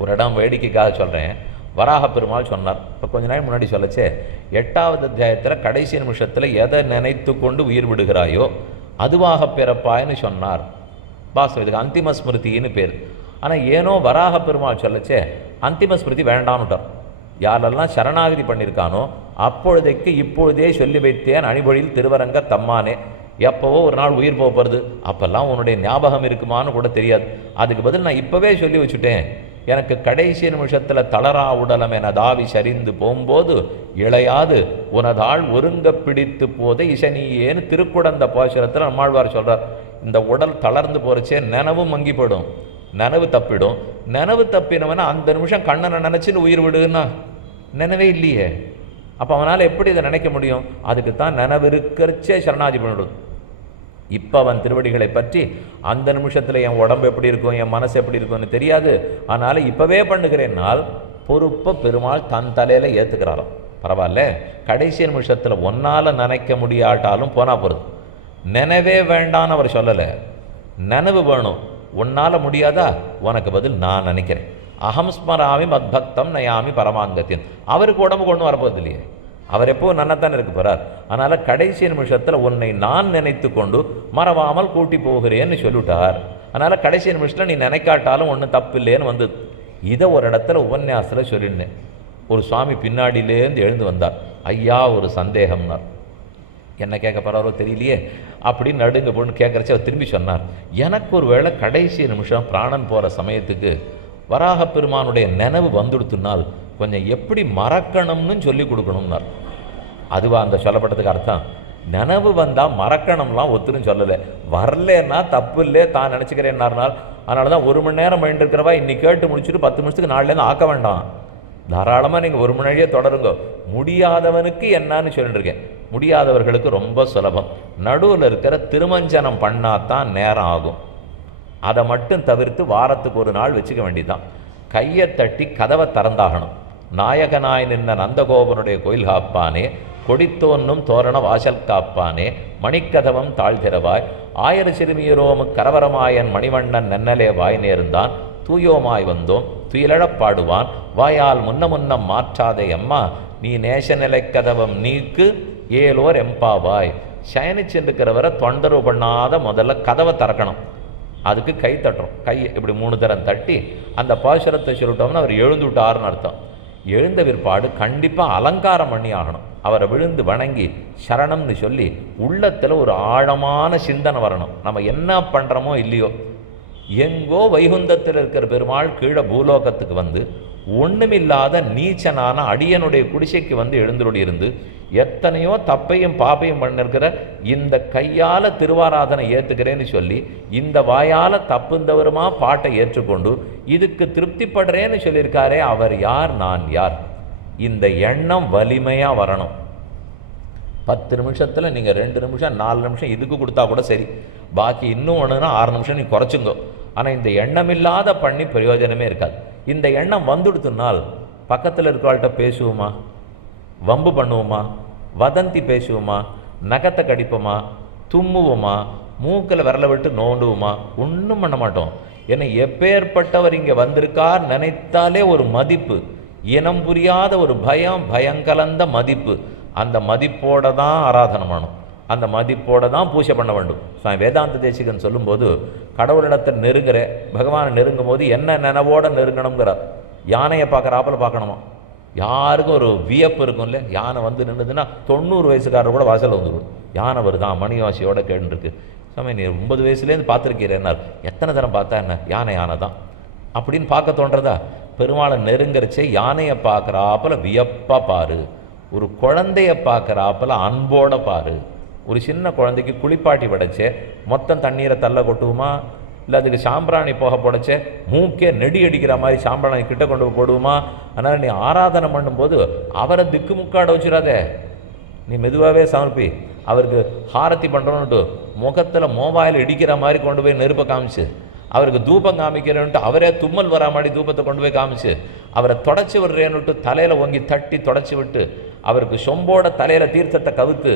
ஒரு இடம் வேடிக்கைக்காக சொல்கிறேன் வராக பெருமாள் சொன்னார். இப்போ கொஞ்ச நாள் முன்னாடி சொல்லச்சே எட்டாவது அத்தியாயத்தில் கடைசி நிமிஷத்தில் எதை நினைத்து கொண்டு உயிர் விடுகிறாயோ அதுவாக பிறப்பாய்னு சொன்னார். பாஸ் இதுக்கு அந்திம ஸ்மிருதின்னு பேர். ஆனால் ஏனோ வராக பெருமாள் சொல்லச்சே அந்திம ஸ்மிருதி வேண்டான்னுட்டார் யாரெல்லாம் சரணாகதி பண்ணியிருக்கானோ அப்பொழுதைக்கு இப்பொழுதே சொல்லி வைத்தேன் அணிபொழியில் திருவரங்க தம்மானே. எப்போவோ ஒரு நாள் உயிர் போகிறது அப்போல்லாம் உன்னுடைய ஞாபகம் இருக்குமான்னு கூட தெரியாது. அதுக்கு பதில் நான் இப்போவே சொல்லி வச்சுட்டேன். எனக்கு கடைசி நிமிஷத்தில் தளரா உடலம் என தாவி சரிந்து போகும்போது இளையாது உனதாள் ஒருங்க பிடித்து போத இசனியேன்னு திருக்குடந்த பாசுரத்தில் நம்மாழ்வார் சொல்கிறார் இந்த உடல் தளர்ந்து போறச்சே நினைவு மங்கி போயிடும். நினைவு தப்பிடும். நனவு தப்பினவனா அந்த நிமிஷம் கண்ணனை நினச்சின்னு உயிர் விடுன்னா நினைவே இல்லையே. அப்போ அவனால் எப்படி இதை நினைக்க முடியும்? அதுக்கு தான் நினைவு இருக்கிறச்சே சரணாதி பண்ணிடும் இப்போ அவன் திருவடிகளை பற்றி அந்த நிமிஷத்தில் என் உடம்பு எப்படி இருக்கும் என் மனசு எப்படி இருக்கும்னு தெரியாது. அதனால் இப்போவே பண்ணுகிறேன்னால் பொறுப்பை பெருமாள் தன் தலையில் ஏற்றுக்கிறாராம் பரவாயில்ல. கடைசி நிமிஷத்தில் ஒன்னால் நினைக்க முடியாட்டாலும் போனால் போகிறது நினைவே வேண்டான்னு அவர் சொல்லலை. நினைவு வேணும். உன்னால் முடியாதா? உனக்கு பதில் நான் நினைக்கிறேன். அகம் ஸ்மராமி மத்பக்தம் நயாமி பரமாங்கத்தின் அவருக்கு உடம்பு கொண்டு வரப்போகுது இல்லையே. அவர் எப்போ நன்னத்தானே இருக்க போகிறார் அதனால் கடைசி நிமிஷத்தில் உன்னை நான் நினைத்து கொண்டு மறவாமல் கூட்டி போகிறேன்னு சொல்லிவிட்டார். அதனால் கடைசி நிமிஷத்தில் நீ நினைக்காட்டாலும் ஒன்றும் தப்பு இல்லைன்னு வந்து இதை ஒரு இடத்துல உபன்யாசத்தில் சொல்லியிருந்தேன். ஒரு சுவாமி பின்னாடியிலேருந்து எழுந்து வந்தார். ஐயா ஒரு சந்தேகம்னார். என்ன கேட்க போகிறாரோ தெரியலையே. அப்படின்னு நடுங்க பொண்ணு கேட்குறச்சி அவர் திரும்பி சொன்னார். எனக்கு ஒரு வேளை கடைசி நிமிஷம் பிராணன் போகிற சமயத்துக்கு வராக பெருமானுடைய நினைவு வந்துடுத்துனால் கொஞ்சம் எப்படி மறக்கணும்னு சொல்லி கொடுக்கணும்னார். அதுவா அந்த சொல்லப்பட்டதுக்கு அர்த்தம்? நினைவு வந்தால் மறக்கணும்லாம் ஒத்துன்னு சொல்லலை. வரலன்னா தப்பு இல்லை தான் நினச்சிக்கிறேன்னாருனால் அதனால தான் ஒரு மணி நேரம் மைண்ட் இருக்கிறவா இன்னைக்கு கேட்டு முடிச்சுட்டு பத்து நிமிஷத்துக்கு நாலுலேருந்து ஆக்க வேண்டாம். தாராளமாக நீங்கள் ஒரு மணி நேரம் தொடருங்க. முடியாதவனுக்கு என்னன்னு சொல்லிட்டு இருக்கேன். முடியாதவர்களுக்கு ரொம்ப சுலபம். நடுவில் இருக்கிற திருமஞ்சனம் பண்ணாதான் நேரம் ஆகும். அதை மட்டும் தவிர்த்து வாரத்துக்கு ஒரு நாள் வச்சுக்க வேண்டியதுதான். கையை தட்டி கதவை திறந்தாகணும். நாயகனாய் நின்ற நந்தகோபனுடைய கோயில் காப்பானே கொடித்தோன்னும் தோரண வாசல் காப்பானே மணிக்கதவம் தாழ்திரவாய் ஆயிர சிறுமியரோமு கரவரமாயன் மணிவண்ணன் நன்னலே வாய் நேர்ந்தான். தூயோமாய் வந்தோம் துயிலழப் பாடுவான் வாயால் முன்ன முன்னம் மாற்றாதே அம்மா நீ நேச நிலைக்கதவம் நீக்கு ஏலோர் எம்பாவாய். சயனிச்சுருக்கிறவரை தொந்தரவு பண்ணாத முதல்ல கதவை திறக்கணும். அதுக்கு கை தட்டுறோம் கை இப்படி மூணு தரம் தட்டி அந்த பாசுரத்தை சொல்லிட்டோம்னா அவர் எழுந்து விட்டாருன்னு அர்த்தம். எழுந்த பிற்பாடு கண்டிப்பாக அலங்காரம் பண்ணி ஆகணும். அவரை விழுந்து வணங்கி சரணம்னு சொல்லி உள்ளத்தில் ஒரு ஆழமான சிந்தனை வரணும். நம்ம என்ன பண்ணுறோமோ இல்லையோ. எங்கோ வைகுந்தத்தில் இருக்கிற பெருமாள் கீழே பூலோகத்துக்கு வந்து ஒண்ணுமில்லாத நீச்சனான அடியனுடைய குடிசைக்கு வந்து எழுந்தருளி இருந்து எத்தனையோ தப்பையும் பாப்பையும் பண்ணிருக்கிற இந்த கையால் திருவாராதனை ஏற்றுக்கிறேன்னு சொல்லி இந்த வாயால் தப்புந்தவருமா பாட்டை ஏற்றுக்கொண்டு இதுக்கு திருப்திப்படுறேன்னு சொல்லியிருக்காரே அவர் யார் நான் யார்? இந்த எண்ணம் வலிமையாக வரணும். பத்து நிமிஷத்தில் நீங்கள் ரெண்டு நிமிஷம் நாலு நிமிஷம் இதுக்கு கொடுத்தா கூட சரி. பாக்கி இன்னும் ஒன்றுனா ஆறு நிமிஷம் நீ குறைச்சுங்கோ ஆனால் இந்த எண்ணமில்லாத பண்ணி பிரயோஜனமே இருக்காது. இந்த எண்ணம் வந்துடுத்துனால் பக்கத்தில் இருக்கவாள்கிட்ட பேசுவோமா? வம்பு பண்ணுவோமா? வதந்தி பேசுவோமா? நகத்தை கடிப்போமா? தும்முவோமா? மூக்கில் விரல விட்டு நோண்டுவோமா? ஒன்றும் பண்ண மாட்டோம். ஏன்னா எப்பேற்பட்டவர் இங்கே வந்திருக்கார் நினைத்தாலே ஒரு மதிப்பு. இனம் புரியாத ஒரு பயம் பயங்கலந்த மதிப்பு. அந்த மதிப்போட தான் ஆராதனை அந்த மதிப்போடு தான் பூஜை பண்ண வேண்டும். சுவாமி வேதாந்த தேசிகன் சொல்லும்போது கடவுளிடத்தை நெருங்குற. பகவானை நெருங்கும் போது என்ன நினைவோட நெருங்கணுங்கிறார். யானையை பார்க்குறாப்பில் பார்க்கணுமா? யாருக்கும் ஒரு வியப்பு இருக்கும்ல. யானை வந்து நின்றுதுன்னா தொண்ணூறு வயசுக்காரர் கூட வாசல் வந்துடும் யானை வருதான் மணிவாசியோட கேட்டுருக்கு சாமி நீ ஒன்பது வயசுலேருந்து பார்த்துருக்கிறேன்னார். எத்தனை தரம் பார்த்தா என்ன? யானை யானை தான். அப்படின்னு பார்க்க தோன்றதா? பெருமாளை நெருங்கரிச்சே யானையை பார்க்குறாப்பில் வியப்பாக பாரு. ஒரு குழந்தைய பார்க்குறாப்பில் அன்போட பாரு. ஒரு சின்ன குழந்தைக்கு குளிப்பாட்டி படைச்சு மொத்தம் தண்ணீரை தள்ள கொட்டுவோமா? இல்லை அதுக்கு சாம்பிராணி போக போடச்சே மூக்கே நெடி அடிக்கிற மாதிரி சாம்பிராணி கிட்ட கொண்டு போய் போடுவோமா? அதனால் நீ ஆராதனை பண்ணும்போது அவரை திக்கு முக்காட வச்சிடாதே. நீ மெதுவாகவே சமர்ப்பி. அவருக்கு ஹாரத்தி பண்ணுறோன்னுட்டு முகத்தில் மொபைல் இடிக்கிற மாதிரி கொண்டு போய் நெருப்பை காமிச்சு. அவருக்கு தூபம் காமிக்கிறேன்ட்டு அவரே தும்மல் வரா மாதிரி தூபத்தை கொண்டு போய் காமிச்சு. அவரை தொடச்சி விடுறேன்னுட்டு தலையில் ஓங்கி தட்டி தொடச்சி விட்டு அவருக்கு சொம்போட தலையில் தீர்த்தத்தை கவுத்து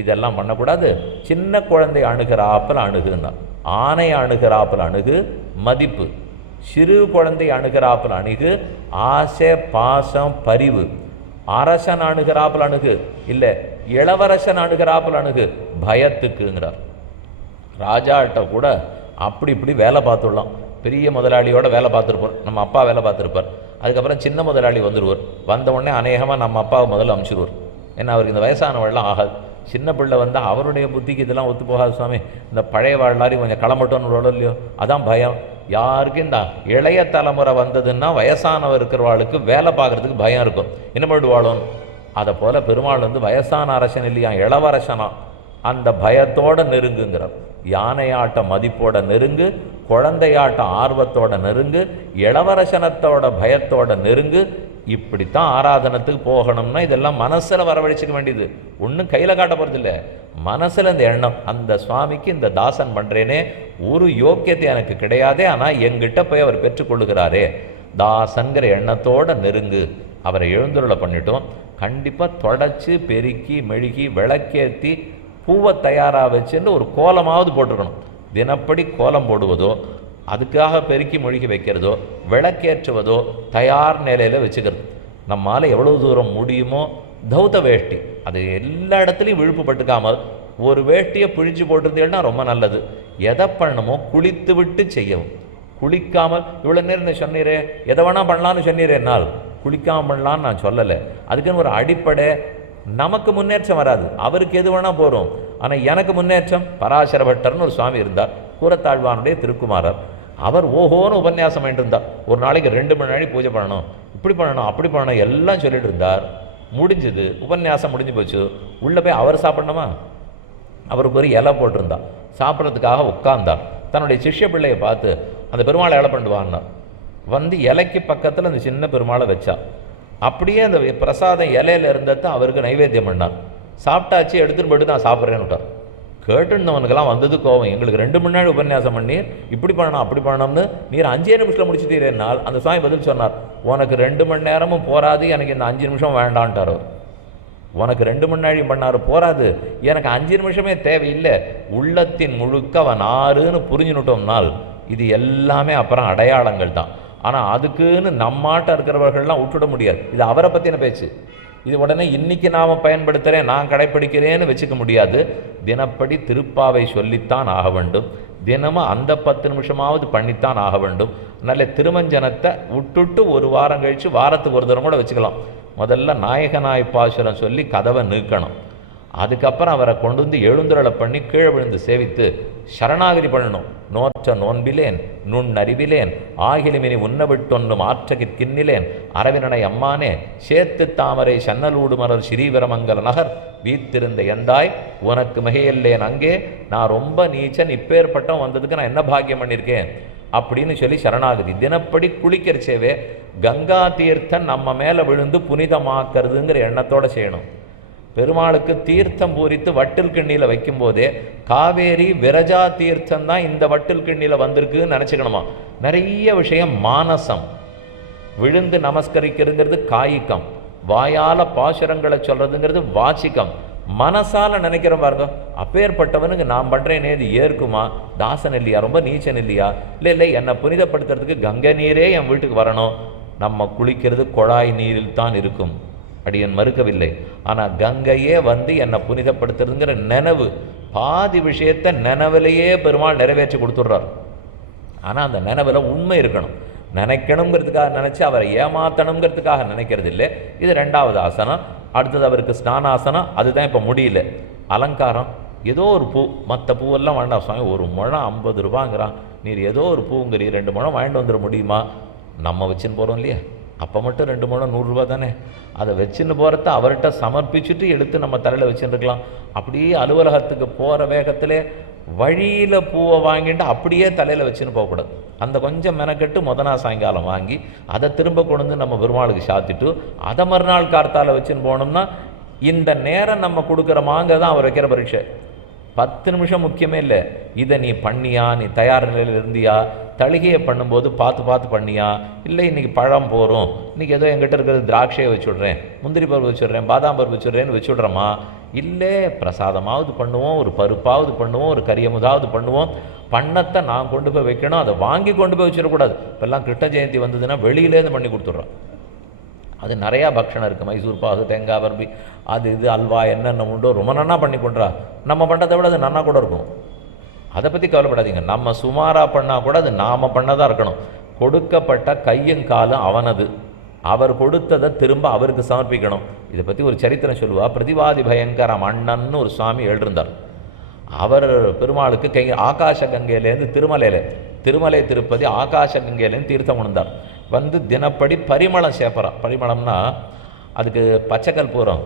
இதெல்லாம் பண்ணக்கூடாது. சின்ன குழந்தை அணுகிறாப்பில் அணுகுன்னா அணுகிற அணுகிறாப்பில் அணுகு மதிப்பு. சிறு குழந்தை அணுகிறாப்பில் அணுகு ஆசை பாசம் பரிவு. அரசன் அணுகிறாப்பில் அணுகு இல்லை இளவரசன் அணுகிறாப்பில் அணுகு பயத்துக்குங்கிறார். ராஜாட்ட கூட அப்படி இப்படி வேலை பார்த்துடலாம். பெரிய முதலாளியோட வேலை பார்த்துருப்பார் நம்ம அப்பா வேலை பார்த்துருப்பார். அதுக்கப்புறம் சின்ன முதலாளி வந்துடுவார் வந்த உடனே அநேகமாக நம்ம அப்பாவை முதல்ல அமுச்சிடுவார் ஏன்னா அவருக்கு இந்த வயசானவெல்லாம் ஆகாது. சின்ன பிள்ளை வந்தால் அவருடைய புத்திக்கு இதெல்லாம் ஒத்து போகாது சுவாமி. இந்த பழைய வாழ்நாரி கொஞ்சம் களமட்டோன்னு விட இல்லையோ அதான் பயம். யாருக்கும் இந்த இளைய தலைமுறை வந்ததுன்னா வயசானவர் இருக்கிறவாளுக்கு வேலை பார்க்கறதுக்கு பயம் இருக்கும். என்ன பண்ணிடுவாளும் அதை போல் பெருமாள் வந்து வயசான அரசன் இல்லையா? இளவரசனா? அந்த பயத்தோட நெருங்குங்கிறார். யானையாட்ட மதிப்போட நெருங்கு குழந்தையாட்ட ஆர்வத்தோட நெருங்கு இளவரசனத்தோட பயத்தோட நெருங்கு இப்படித்தான் ஆராதனத்துக்கு போகணும்னா இதெல்லாம் மனசில் வரவழைச்சிக்க வேண்டியது. ஒன்றும் கையில் காட்ட போகிறதில்ல மனசில் இந்த எண்ணம் அந்த சுவாமிக்கு இந்த தாசன் பண்ணுறேனே ஒரு யோக்கியத்தை எனக்கு கிடையாதே ஆனால் எங்கிட்ட போய் அவர் பெற்றுக்கொள்ளுகிறாரே தாசங்கிற எண்ணத்தோட நெருங்கு. அவரை எழுந்துருளை பண்ணிட்டோம். கண்டிப்பாக தொடச்சி பெருக்கி மெழுகி விளக்கேற்றி பூவை தயாராக வச்சுன்னு ஒரு கோலமாவது போட்டிருக்கணும் தினப்படி கோலம் போடுவதோ அதுக்காக பெருக்கி மொழிகி வைக்கிறதோ விளக்கேற்றுவதோ தயார் நிலையில் வச்சுக்கிறது. நம்மால் எவ்வளோ தூரம் முடியுமோ தௌத வேஷ்டி. அது எல்லா இடத்துலையும் விழுப்பு பட்டுக்காமல் ஒரு வேஷ்டியை பிழிச்சு போட்டிருந்தீங்கன்னா ரொம்ப நல்லது. எதை பண்ணணுமோ குளித்து விட்டு செய்யவும். குளிக்காமல் இவ்வளோ நேரம் சொன்னீரே? எதை வேணால் பண்ணலான்னு சொன்னீரே என்னால். குளிக்காமல் பண்ணலான்னு நான் சொல்லலை. அதுக்குன்னு ஒரு அடிப்படை நமக்கு முன்னேற்றம் வராது. அவருக்கு எது வேணால் போகிறோம் ஆனால் எனக்கு முன்னேற்றம் பராசர பட்டர்னு ஒரு சுவாமி இருந்தார். கூரத்தாழ்வானுடைய திருக்குமாரர். அவர் ஓஹோன்னு உபன்யாசம் பண்ணிட்டு இருந்தார் ஒரு நாளைக்கு ரெண்டு மணி நாளைக்கு பூஜை பண்ணணும். இப்படி பண்ணணும் அப்படி பண்ணணும் எல்லாம் சொல்லிட்டு இருந்தார். முடிஞ்சது உபன்யாசம் முடிஞ்சு போச்சு. உள்ளே போய் அவர் சாப்பிடணுமா? அவருக்கு ஒரு இலை போட்டிருந்தா. சாப்பிட்றதுக்காக உட்கார்ந்தார் தன்னுடைய சிஷ்ய பிள்ளையை பார்த்து அந்த பெருமாளை இலை பண்ணிட்டு வந்து இலைக்கு பக்கத்தில் அந்த சின்ன பெருமாளை வச்சா. அப்படியே அந்த பிரசாதம் இலையில இருந்தது அவருக்கு நைவேத்தியம் பண்ணார். சாப்பிட்டாச்சு எடுத்துன்னு போயிட்டு நான் சாப்பிட்றேன்னு விட்டார். கேட்டுருந்தவனுக்கெல்லாம் வந்தது கோவம். எங்களுக்கு ரெண்டு மணி நேரம் உபன்யாசம் பண்ணி இப்படி பண்ணணும் அப்படி பண்ணணும்னு நீர் அஞ்சே நிமிஷத்தில் முடிச்சுட்டீரேனால் அந்த சுவாமி பதில் சொன்னார் உனக்கு ரெண்டு மணி நேரமும் போராது எனக்கு இந்த அஞ்சு நிமிஷம் வேண்டான்ட்டார். அவர் உனக்கு ரெண்டு மணி நேரம் போராது எனக்கு அஞ்சு நிமிஷமே தேவையில்லை. உள்ளத்தின் முழுக்க அவன் ஆறுன்னு புரிஞ்சுனுட்டோம்னால் இது எல்லாமே அப்புறம் அடையாளங்கள் தான். ஆனால் அதுக்குன்னு நம்மாட்ட இருக்கிறவர்கள்லாம் விட்டுட முடியாது. இது அவரை பற்றின பேச்சு. இது உடனே இன்னைக்கு நாம் பயன்படுத்துகிறேன் நான் கடைப்பிடிக்கிறேன்னு வச்சுக்க முடியாது. தினப்படி திருப்பாவை சொல்லித்தான் ஆக வேண்டும். தினமும் அந்த பத்து நிமிஷமாவது பண்ணித்தான் ஆக வேண்டும். நல்ல திருமஞ்சனத்தை விட்டுட்டு ஒரு வாரம் கழித்து வாரத்துக்கு ஒரு தரம் கூட வச்சுக்கலாம். முதல்ல நாயகநாய் பாசுரம் சொல்லி கதவை நீக்கணும். அதுக்கப்புறம் அவரை கொண்டு வந்து எழுந்துரலை பண்ணி கீழே விழுந்து சேவித்து சரணாகதி பண்ணணும். நோற்ற நோன்பிலேன் நுண் அறிவிலேன் ஆகிலுமினி உன்னவிட்டொன்றும் ஆற்றகிற் கிண்ணிலேன் அரவினனை அம்மானே சேத்து தாமரை சன்னலூடு மலர் ஸ்ரீவரமங்கல நகர் வீத்திருந்த எந்தாய் உனக்கு மிகையில்லேன் அங்கே நான் ரொம்ப நீச்சன் இப்பேற்பட்டம் வந்ததுக்கு நான் என்ன பாக்கியம் பண்ணியிருக்கேன் அப்படின்னு சொல்லி சரணாகதி தினப்படி குளிக்கிறச்சேவே கங்கா தீர்த்தம் நம்ம மேலே விழுந்து புனிதமாக்குறதுங்கிற எண்ணத்தோட செய்யணும். பெருமாளுக்கு தீர்த்தம் பூரித்து வட்டில் கிண்ணியில் வைக்கும்போதே காவேரி விரஜா தீர்த்தம் தான் இந்த வட்டில் கிண்ணியில் வந்திருக்குன்னு நினச்சிக்கணுமா? நிறைய விஷயம் மானசம். விழுந்து நமஸ்கரிக்கிறதுங்கிறது காய்கம். வாயால் பாசுரங்களை சொல்கிறதுங்கிறது வாச்சிக்கம் மனசால் நினைக்கிறோம் பாருங்க அப்பேற்பட்டவனுக்கு நான் பண்ணுறேனே இது ஏற்குமா? தாசன் இல்லையா? ரொம்ப நீச்சன் இல்லையா? இல்லை இல்லை என்னை புனிதப்படுத்துறதுக்கு கங்கை நீரே என் வீட்டுக்கு வரணும். நம்ம குளிக்கிறது குழாய் நீரில் தான் இருக்கும். அடியன் மறுக்கவில்லை. ஆனால் கங்கையே வந்து என்னை புனிதப்படுத்துறதுங்கிற நினைவு பாதி விஷயத்தை நினைவிலேயே பெருமாள் நிறைவேற்றி கொடுத்துட்றார். ஆனால் அந்த நினைவில் உண்மை இருக்கணும். நினைக்கணுங்கிறதுக்காக நினச்சி அவரை ஏமாத்தணுங்கிறதுக்காக நினைக்கிறது இல்லை இது ரெண்டாவது ஆசனம். அடுத்தது அவருக்கு ஸ்நானாசனம். அதுதான் இப்போ முடியல. அலங்காரம். ஏதோ ஒரு பூ மற்ற பூவெல்லாம் வேண்டாம் சுவாமி. ஒரு முழம் ஐம்பது ரூபாங்கிறான். நீர் ஏதோ ஒரு பூங்கிறீ ரெண்டு முழம் வாங்கிட்டு வந்துட முடியுமா? நம்ம வச்சுன்னு போகிறோம் இல்லையா? அப்போ மட்டும் ரெண்டு மூணு நூறுரூவா தானே? அதை வச்சுன்னு போகிறத அவர்கிட்ட சமர்ப்பிச்சுட்டு எடுத்து நம்ம தலையில் வச்சுருக்கலாம். அப்படியே அலுவலகத்துக்கு போகிற வேகத்தில் வழியில் பூவை வாங்கிட்டு அப்படியே தலையில் வச்சுன்னு போகக்கூடாது. அந்த கொஞ்சம் மெனக்கெட்டு முத நாள் சாயங்காலம் வாங்கி அதை திரும்ப கொண்டு வந்து நம்ம பெருமாளுக்கு சாத்திட்டு அதை மறுநாள் கார்த்தால வச்சுன்னு போனோம்னா இந்த நேரம் நம்ம கொடுக்குற மாங்க தான் அவர் வைக்கிற பரீட்சை. பத்து நிமிஷம் முக்கியமே இல்லை. இதை நீ பண்ணியா? நீ தயார் நிலையில் இருந்தியா? தழுகையை பண்ணும்போது பார்த்து பார்த்து பண்ணியா? இல்லை இன்னைக்கு பழம் போகிறோம் இன்றைக்கி ஏதோ எங்கிட்ட இருக்கிறது திராட்சையை வச்சுட்றேன் முந்திரி பருப்பு வச்சுட்றேன் பாதாம் பருப்பு வச்சுடுறேன்னு வச்சுட்றோமா இல்லை பிரசாதமாவது பண்ணுவோம் ஒரு பருப்பாவது பண்ணுவோம் ஒரு கரியமுதாவது பண்ணுவோம். பண்ணத்தை நான் கொண்டு போய் வைக்கணும் அதை வாங்கி கொண்டு போய் வச்சிடக்கூடாது. இப்போல்லாம் கிருஷ்ண ஜெயந்தி வந்ததுன்னா வெளியிலேருந்து பண்ணி கொடுத்துட்றோம். அது நிறையா பக்ஷணம் இருக்குது மைசூர் பாகு தேங்காய் பருப்பி அது இது அல்வா என்னென்ன உண்டோ ரொம்ப நன்னா பண்ணி கொண்டுறா. நம்ம பண்ணுறதை விட அது நன்னா கூட இருக்கும். அதை பற்றி கவலைப்படாதீங்க. நம்ம சுமாராக பண்ணால் கூட அது நாம் பண்ணதாக இருக்கணும். கொடுக்கப்பட்ட கையும் காலும் அவனது. அவர் கொடுத்ததை திரும்ப அவருக்கு சமர்ப்பிக்கணும். இதை பற்றி ஒரு சரித்திரம் சொல்லுவா. பிரதிவாதி பயங்கரம் அண்ணன்னு ஒரு சுவாமி எழுதிருந்தார். அவர் பெருமாளுக்கு கை ஆகாஷ கங்கையிலேருந்து திருமலையில் திருமலை திருப்பதி ஆகாஷ கங்கையிலேருந்து தீர்த்தம் உணர்ந்தார். வந்து தினப்படி பரிமளம் சேர்ப்பறான் பரிமளம்னா அதுக்கு பச்சைக்கல் பூரம்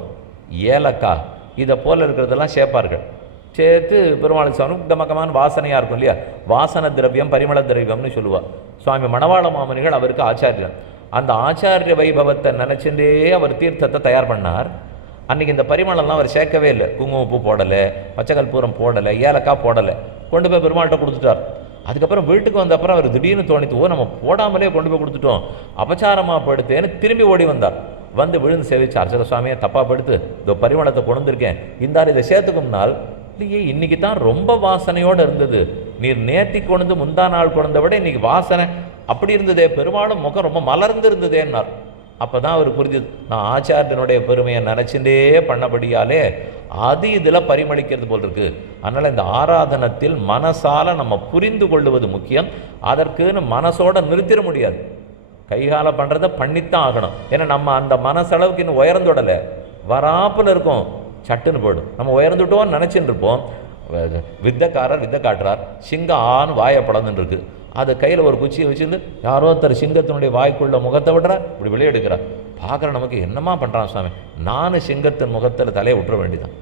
ஏலக்காய் இதை போல் இருக்கிறதெல்லாம் சேர்ப்பார்கள் சேர்த்து பெருமாள் சுவாமி கமகமான வாசனையாக இருக்கும் இல்லையா? வாசன திரவியம் பரிமள திரவியம்னு சொல்லுவாள் சுவாமி மணவாள மாமனிகள் அவருக்கு ஆச்சாரியன் அந்த ஆச்சாரிய வைபவத்தை நினச்சிட்டே அவர் தீர்த்தத்தை தயார் பண்ணார். அன்றைக்கி இந்த பரிமளம்லாம் அவர் சேர்க்கவே இல்லை. குங்குமப்பூ போடலை பச்சைக்கல்பூரம் போடலை ஏலக்காய் போடலை. கொண்டு போய் பெருமாள்கிட்ட கொடுத்துட்டார். அதுக்கப்புறம் வீட்டுக்கு வந்த அப்புறம் அவர் திடீர்னு தோணித்து ஓ நம்ம போடாமலே கொண்டு போய் கொடுத்துட்டோம். அபச்சாரமாக படுத்தேன்னு திரும்பி ஓடி வந்தார். வந்து விழுந்து சேவிச்சு அர்ச்சக சுவாமியை தப்பாக படுத்து இந்த பரிமளத்தை கொண்டு வந்திருக்கேன். இந்தாரு இதை சேர்த்துக்கும்னால் இல்லையே இன்னைக்கு தான் ரொம்ப வாசனையோடு இருந்தது. நீர் நேர்த்தி கொண்டு முந்தா நாள் கொண்டதை விட இன்றைக்கி வாசனை. அப்படி இருந்ததே பெருமாளும் முகம் ரொம்ப மலர்ந்து இருந்ததேன்னார் அப்போ தான் அவர் புரிஞ்சுது நான் ஆச்சாரியனுடைய பெருமையை நினச்சிட்டே பண்ணபடியாலே அது இதில் பரிமளிக்கிறது போல் இருக்குது அதனால் இந்த ஆராதனத்தில் மனசால் நம்ம புரிந்து கொள்ளுவது முக்கியம். அதற்குன்னு மனசோட நிறுத்திட முடியாது. கைகால பண்ணுறதை பண்ணித்தான் ஆகணும். ஏன்னா நம்ம அந்த மனசளவுக்கு இன்னும் உயர்ந்துடலை வராப்பில் இருக்கும். சட்டுன்னு போயிடும் நம்ம உயர்ந்துட்டோம்னு நினச்சின்னு இருப்போம் வித்தக்காரர் வித்தைக்காரர் காட்டுறார் சிங்கம் ஆன்னு வாயை பழந்துன்னு அது கையில் ஒரு குச்சியை வச்சிருந்து யாரோ ஒருத்தர் சிங்கத்தினுடைய வாய்க்குள்ள முகத்தை விடுறா இப்படி வெளியே எடுக்கிறா பார்க்குற நமக்கு என்னம்மா பண்ணுறான் சுவாமி? நானும் சிங்கத்தின் முகத்தில் தலையை விட்டுற வேண்டிதான்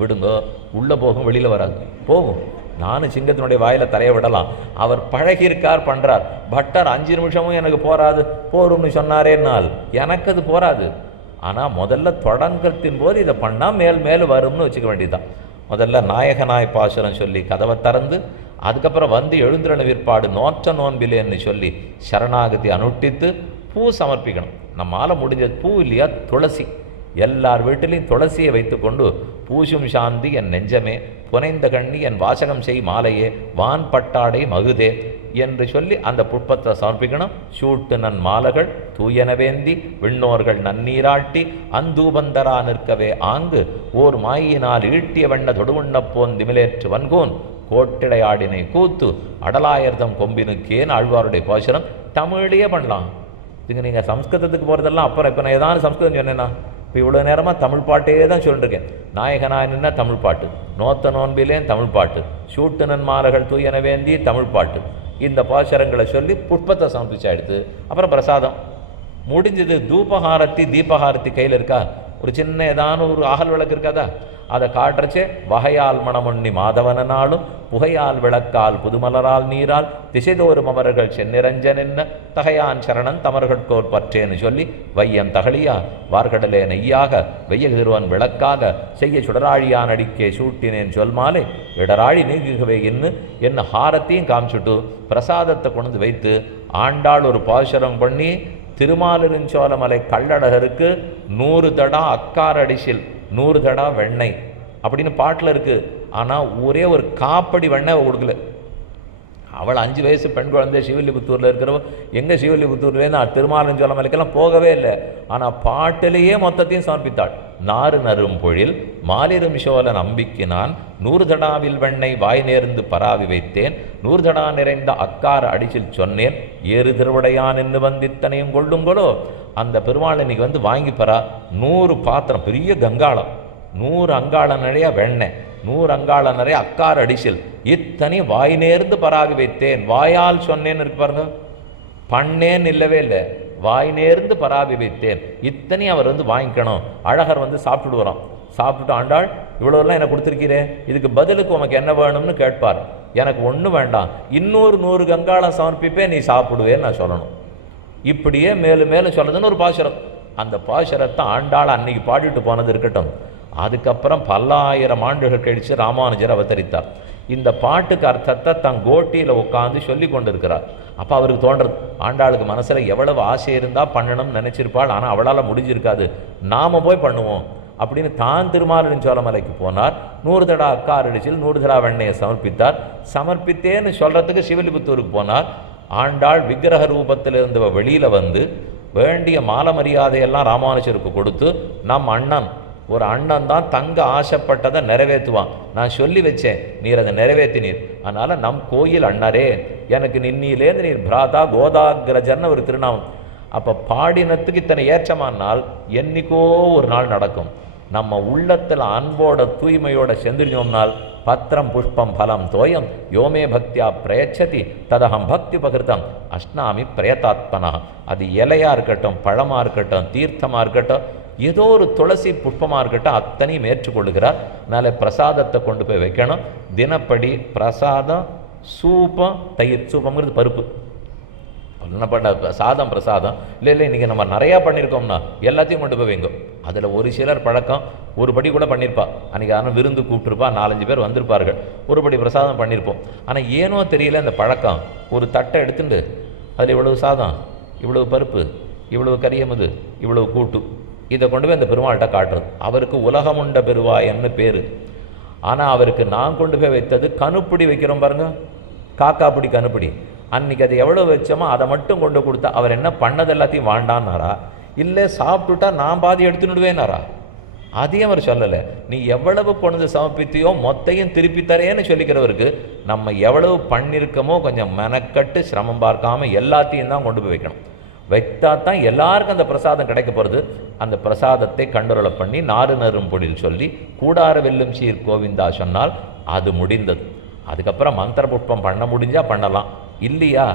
விடுங்க உள்ளே போகும் வெளியில் வராது. போகும். நானும் சிங்கத்தினுடைய வாயில் தலையை விடலாம். அவர் பழகியிருக்கார் பண்ணுறார் பட்டர் அஞ்சு நிமிஷமும் எனக்கு போராது போரும்னு சொன்னாரேனால் எனக்கு அது போராது ஆனால் முதல்ல தொடங்கத்தின் போது இதை பண்ணால் மேல் மேல் வரும்னு வச்சுக்க வேண்டியதுதான். முதல்ல நாயகனாய் பாசுரம் சொல்லி கதவை திறந்து அதுக்கப்புறம் வந்து எழுந்திரன விற்பாடு நோற்ற நோன்பிலேன்னு சொல்லி சரணாகதி அனுட்டித்து பூ சமர்ப்பிக்கணும். நம்மால் முடிஞ்சது பூ இல்லையா? துளசி. எல்லார் வீட்டிலையும் துளசியை வைத்துக்கொண்டு பூசும் சாந்தி என் நெஞ்சமே புனைந்த கண்ணி என் வாசகம் செய் மாலையே வான் பட்டாடை மகுதே என்று சொல்லி அந்த புட்பத்தை சமர்ப்பிக்கணும். சூட்டு நன் மாலகள் தூயனவேந்தி விண்ணோர்கள் நன்னீராட்டி அந்தூபந்தரா நிற்கவே ஆங்கு ஓர் மாயினால் ஈட்டிய வண்ண தொடுவுண்ணப் போன் திமிலேற்று வன்கோன் கோட்டிடையாடினை கூத்து அடலாயர்தம் கொம்பினுக்கேன் ஆழ்வாருடைய பாசுரம் தமிழையே பண்ணலாம். இதுக்கு நீங்கள் சம்ஸ்கிருதத்துக்கு போகிறதெல்லாம் அப்புறம் இப்போ நான் ஏதாவது சம்ஸ்கிருதம் சொன்னேன்னா இப்போ இவ்வளோ நேரமாக தமிழ் பாட்டே தான் சொல்லிருக்கேன். இருக்கேன் நாயகனாயின்னா தமிழ் பாட்டு நோத்த நோன்பிலேன் தமிழ் பாட்டு சூட்டுனன் மாலைகள் தூயன வேந்தி தமிழ் பாட்டு. இந்த பாசுரங்களை சொல்லி புஷ்பத்தை சமர்ப்பிச்சாயிடுத்து. அப்புறம் பிரசாதம். முடிஞ்சது தூபஹாரத்தி தீபஹாரத்தி கையில் இருக்கா? ஒரு சின்ன ஏதான ஒரு அகல் விளக்கு இருக்காதா? அதை காட்டுறச்சே வகையால் மணமுண்ணி மாதவனாலும் புகையால் விளக்கால் புதுமலரால் நீரால் திசைதோறும் அவர்கள் செந்நிரஞ்சன் தகையான் சரணன் தமர்கட்கோர் பற்றேன்னு சொல்லி வையம் தகழியா வார்கடலே நெய்யாக வெய்ய திருவன் விளக்காக செய்ய சுடராழியான் அடிக்கே சூட்டினேன் சொல்மாலே இடராழி நீங்குகவே இன்னு என்ன ஹாரத்தையும் காமிச்சுட்டு பிரசாதத்தை கொண்டு வைத்து ஆண்டாள் ஒரு பாசுரம் பண்ணி திருமாலிருஞ்சோலமலை கள்ளழகருக்கு நூறு தடா அக்காரடிசில் நூறு தடா வெண்ணெய். அப்படின்னு பாட்டில் இருக்குது ஆனால் ஒரே ஒரு காப்படி வெண்ணெய் கொடுக்கல. அவள் அஞ்சு வயசு பெண் குழந்தை சிவல்லிபுத்தூரில் இருக்கிறவ எங்கே சிவல்லிபுத்தூர்லேருந்து திருமாலிருஞ்சோலமலைக்கெல்லாம் போகவே இல்லை. ஆனால் பாட்டிலேயே மொத்தத்தையும் சமர்ப்பித்தாள். நாறு நரும் பொழில் மாலிரும் சோழ நம்பிக்கினான் நூறு தடாவில் வெண்ணை வாய் நேர்ந்து பராவி வைத்தேன் நூறு தடா நிறைந்த அக்கார அடிச்சில் சொன்னேன் ஏறு திருவுடையான் என்று வந்தித்தனையும் கொள்ளுங்களோ? அந்த பெருமாள் இன்னைக்கு வந்து வாங்கி பரா நூறு பாத்திரம் பெரிய கங்காளம் நூறு அங்காளம் நிறையா வெண்ணெய். நூறு அங்காள நிறைய அக்கார் அடிசில் இத்தனை வாய் நேர்ந்து பராவி வைத்தேன். வாயால் சொன்னேன்னு இருக்கு பாருங்க. பண்ணேன் இல்லவே இல்லை. வாய் நேர்ந்து பராவி வைத்தேன். இத்தனை அவர் வந்து வாங்கிக்கணும். அழகர் வந்து சாப்பிட்டுட்டு வரோம் சாப்பிட்டுட்டு ஆண்டாள் இவ்வளோலாம் எனக்கு கொடுத்துருக்கிறே? இதுக்கு பதிலுக்கு உனக்கு என்ன வேணும்னு கேட்பார். எனக்கு ஒன்றும் வேண்டாம். இன்னொரு நூறு கங்காளம் சமர்ப்பிப்பே நீ சாப்பிடுவேன்னு நான் சொல்லணும். இப்படியே மேலும் மேலும் சொல்லுதுன்னு ஒரு பாசுரம். அந்த பாசுரத்தை ஆண்டாள் அன்னைக்கு பாடிட்டு போனது இருக்கட்டும். அதுக்கப்புறம் பல்லாயிரம் ஆண்டுகள் கழித்து ராமானுஜர் அவதரித்தார். இந்த பாட்டுக்கு அர்த்தத்தை தன் கோட்டியில் உட்காந்து சொல்லி கொண்டிருக்கிறார். அப்போ அவருக்கு தோன்றது ஆண்டாளுக்கு மனசில் எவ்வளவு ஆசை இருந்தால் பண்ணணும்னு நினச்சிருப்பாள் ஆனால் அவளால் முடிஞ்சிருக்காது. நாம் போய் பண்ணுவோம் அப்படின்னு தான் திருமாலின் சோழமலைக்கு போனார். நூறு தடா அக்காரடிச்சில் நூறு தடா வெண்ணையை சமர்ப்பித்தார். சமர்ப்பித்தேன்னு சொல்கிறதுக்கு சிவலிபுத்தூருக்கு போனார். ஆண்டாள் விக்கிரக ரூபத்தில் இருந்தவ வெளியில் வந்து வேண்டிய மால மரியாதையெல்லாம் ராமானுஜருக்கு கொடுத்து நம் அண்ணன் ஒரு அண்ணன் தான் தங்க ஆசைப்பட்டதை நிறைவேற்றுவான். நான் சொல்லி வச்சேன் நீர் அதை நிறைவேற்றினீர். அதனால் நம் கோயில் அண்ணரே எனக்கு நின்னிலேருந்து நீர் பிராதா கோதாகிரஜன்னு ஒரு திருநாமம். அப்போ பாடினத்துக்கு இத்தனை ஏற்றமானால் என்னைக்கோ ஒரு நாள் நடக்கும். நம்ம உள்ளத்தில் அன்போட தூய்மையோட செந்திரிஞ்சோம்னால் பத்திரம் புஷ்பம் பலம் தோயம் யோமே பக்தியா பிரயச்சதி ததகம் பக்தி பகிர்த்தம் அஷ்ணாமி பிரயதாத்மனா. அது இலையாக இருக்கட்டும் பழமாக இருக்கட்டும் தீர்த்தமாக இருக்கட்டும் ஏதோ ஒரு துளசி புஷ்பமாக இருக்கட்டும் அத்தனையும் ஏற்றுக்கொள்ளுகிறார். அதனால் பிரசாதத்தை கொண்டு போய் வைக்கணும். தினப்படி பிரசாதம் சூப்பம் தயிர் சூப்பங்கிறது பருப்பு. பண்ணப்பட்ட சாதம் பிரசாதம். இல்லை இல்லை இன்றைக்கி நம்ம நிறையா பண்ணியிருக்கோம்னா எல்லாத்தையும் கொண்டு போய் வைங்க. அதில் ஒரு சிலர் பழக்கம் ஒரு படி கூட பண்ணியிருப்பா அன்றைக்கி யாரும் விருந்து கூப்பிட்டுருப்பா நாலஞ்சு பேர் வந்திருப்பார்கள். ஒரு படி பிரசாதம் பண்ணியிருப்போம் ஆனால் ஏனோ தெரியல அந்த பழக்கம். ஒரு தட்டை எடுத்துட்டு அதில் இவ்வளவு சாதம் இவ்வளவு பருப்பு இவ்வளவு கரியமுது இவ்வளவு கூட்டு. இதை கொண்டு போய் அந்த பெருமாள்கிட்ட காட்டுறது. அவருக்கு உலகமுண்ட பெருவாயன்னு பேர். ஆனால் அவருக்கு நான் கொண்டு போய் வைத்தது கணுப்பிடி வைக்கிறோம் பாருங்க. காக்காப்பிடி கணுப்பிடி. அன்னைக்கு அது எவ்வளோ வச்சோமோ அதை மட்டும் கொண்டு கொடுத்தா அவர் என்ன பண்ணது எல்லாத்தையும் வாண்டான்னாரா? இல்லை சாப்பிட்டுட்டா நான் பாதி எடுத்துனுடுவேனாரா அதையும் அவர் சொல்லலை. நீ எவ்வளவு கொண்டு வந்து சமர்ப்பித்தியோ மொத்தையும் திருப்பி தரேன்னு சொல்லிக்கிறவருக்கு நம்ம எவ்வளவு பண்ணியிருக்கோமோ கொஞ்சம் மெனக்கட்டு சிரமம் பார்க்காம எல்லாத்தையும் தான் கொண்டு போய் வைக்கணும். வைத்தா தான் எல்லாருக்கும் அந்த பிரசாதம் கிடைக்க போகிறது அந்த பிரசாதத்தை கண்டுரலை பண்ணி நாறு நறும் பொடியில் சொல்லி கூடார வெல்லும் சீர் கோவிந்தா சொன்னால் அது முடிந்தது. அதுக்கப்புறம் மந்திர புட்பம் பண்ண முடிஞ்சால் பண்ணலாம். இல்லையா?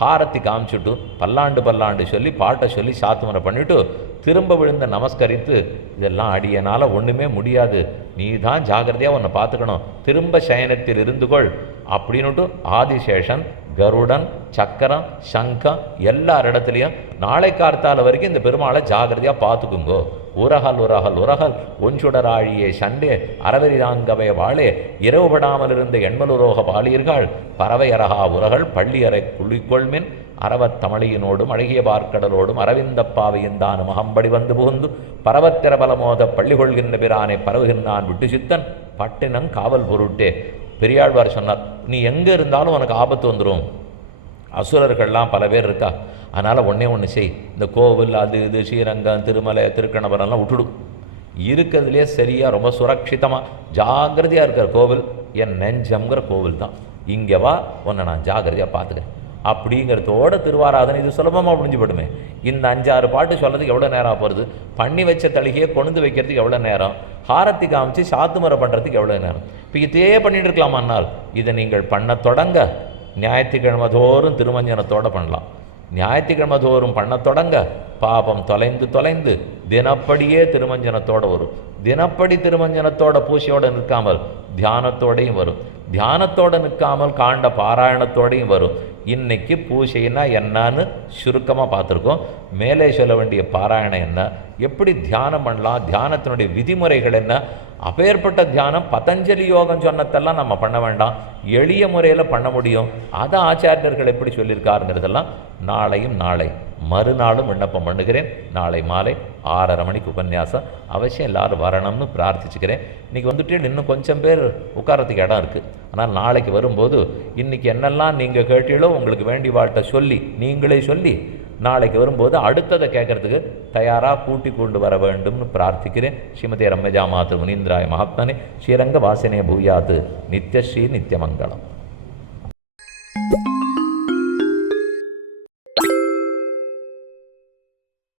ஹாரத்தி காமிச்சுட்டு பல்லாண்டு பல்லாண்டு சொல்லி பாட்டை சொல்லி சாத்துமரை பண்ணிட்டு திரும்ப விழுந்த நமஸ்கரித்து இதெல்லாம் அடியனால் ஒன்றுமே முடியாது. நீ தான் ஜாகிரதையாக உன்னை பார்த்துக்கணும். திரும்ப சயனத்தில் இருந்து கொள். அப்படின்னுட்டு ஆதிசேஷன் கருடன் சக்கரம் சங்கம் எல்லார் இடத்துலையும் நாளை கார்த்தால வரைக்கும் இந்த பெருமாளை ஜாகிரதையாக பார்த்துக்குங்கோ. உரகல் உரகல் உரகல். ஒன்சுடராழியே சண்டே அறவரிதாங்கவே வாழே. இரவுபடாமல் இருந்த எண்மலுரோக பாலியர்கள் பறவையரகா உரகள் பள்ளியறை குளிக்கொள்மின் அரவத் தமிழியினோடும் அழகிய பார்க்கடலோடும் அரவிந்தப்பாவையுந்தான் மகம்படி வந்து புகுந்து பரவத்திரபலமோத பள்ளி கொள்கின்ற பிரானை பரவுகின்றான் விட்டு சித்தன் பட்டினம் காவல் பொருட்டே. பெரியாழ்வார் சொன்னார் நீ எங்கே இருந்தாலும் உனக்கு ஆபத்து வந்துடும் அசுரர்கள்லாம் பல பேர் இருக்கா? அதனால் ஒன்றே ஒன்று செய். இந்த கோவில் அது இது ஸ்ரீரங்கம் திருமலை திருக்கணபுரம்லாம் விட்டுடும் இருக்கிறதுலே சரியாக ரொம்ப சுரக்ஷிதமாக ஜாகிரதையாக இருக்கிற கோவில். என் நெஞ்சம்ங்கிற கோவில் தான் இங்கே வா உன்னை நான் ஜாகிரதையாக பார்த்துக்கிறேன். அப்படிங்கிறதோட திருவாராதனை இது சுலபமாக முடிஞ்சுப்படுமே இந்த அஞ்சாறு பாட்டு சொல்கிறதுக்கு எவ்வளோ நேரம் போகிறது பண்ணி வச்ச தளிகையை கொண்டு வைக்கிறதுக்கு எவ்வளோ நேரம்? ஹாரத்தி காமிச்சு சாத்துமரை பண்ணுறதுக்கு எவ்வளோ நேரம்? இப்போ இதே பண்ணிட்டு இருக்கலாமான்னால் இதை நீங்கள் பண்ண தொடங்க. ஞாயிற்றுக்கிழமை தோறும் திருமஞ்சனத்தோடு பண்ணலாம். ஞாயிற்றுக்கிழமை தோறும் பண்ண தொடங்க. பாபம் தொலைந்து தொலைந்து. தினப்படியே திருமஞ்சனத்தோடு வரும். தினப்படி திருமஞ்சனத்தோட பூசையோடு நிற்காமல் தியானத்தோடையும் வரும். தியானத்தோடு நிற்காமல் காண்ட பாராயணத்தோடையும் வரும். இன்னைக்கு பூஜைன்னா என்னன்னு சுருக்கமாக பார்த்துருக்கோம். மேலே சொல்ல வேண்டிய பாராயணம் என்ன? எப்படி தியானம் பண்ணலாம்? தியானத்தினுடைய விதிமுறைகள் என்ன? அப்பேற்பட்ட தியானம் பதஞ்சலி யோகம் சொன்னதெல்லாம் நம்ம பண்ண வேண்டாம். எளிய முறையில் பண்ண முடியும். அதை ஆச்சாரியர்கள் எப்படி சொல்லியிருக்காருங்கிறதெல்லாம் நாளையும் நாளை மறுநாளும் விண்ணப்பம் பண்ணுகிறேன். நாளை மாலை ஆறரை மணிக்கு உபன்யாசம். அவசியம் எல்லாரும் வரணும்னு பிரார்த்திச்சுக்கிறேன். இன்றைக்கி வந்துட்டு இன்னும் கொஞ்சம் பேர் உட்காரத்துக்கு இடம் இருக்குது ஆனால் நாளைக்கு வரும்போது இன்றைக்கி என்னெல்லாம் நீங்கள் கேட்டீங்களோ உங்களுக்கு வேண்டி வாழ்த்த சொல்லி நீங்களே சொல்லி நாளைக்கு வரும்போது அடுத்ததை கேட்கறதுக்கு தயாராக கூட்டி கொண்டு வர வேண்டும்னு பிரார்த்திக்கிறேன். ஸ்ரீமதி ரம்யஜா மாத்து முனீந்திராய மகாத்மனே. ஸ்ரீரங்க வாசனே பூயாத்து நித்யஸ்ரீ நித்யமங்கலம்